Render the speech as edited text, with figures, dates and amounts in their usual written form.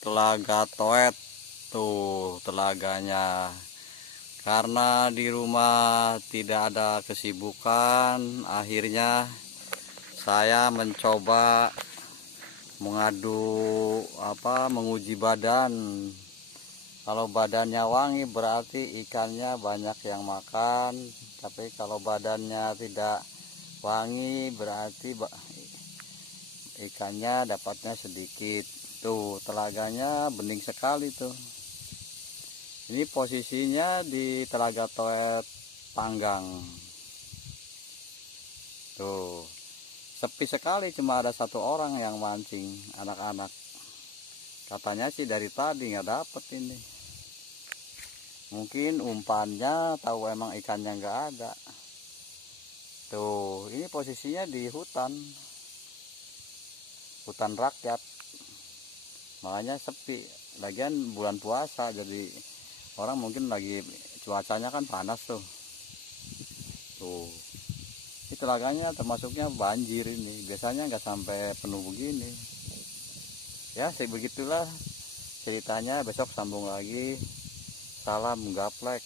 Telaga Toet. Tuh telaganya. Karena di rumah tidak ada kesibukan, akhirnya saya mencoba menguji badan. Kalau badannya wangi berarti ikannya banyak yang makan, tapi kalau badannya tidak wangi berarti ikannya dapatnya sedikit. Tuh telaganya bening sekali tuh. Ini posisinya di Telaga Toet Panggang. Tuh sepi sekali, cuma ada satu orang yang mancing, anak-anak. Katanya sih dari tadi nggak dapet ini. Mungkin umpannya tahu emang ikannya nggak ada. Tuh ini posisinya di hutan rakyat, makanya sepi. Lagian bulan puasa, jadi orang mungkin lagi cuacanya kan panas tuh. Tuh ini telaganya termasuknya banjir ini, biasanya nggak sampai penuh begini. Ya begitulah ceritanya, besok sambung lagi. Salam gaplek.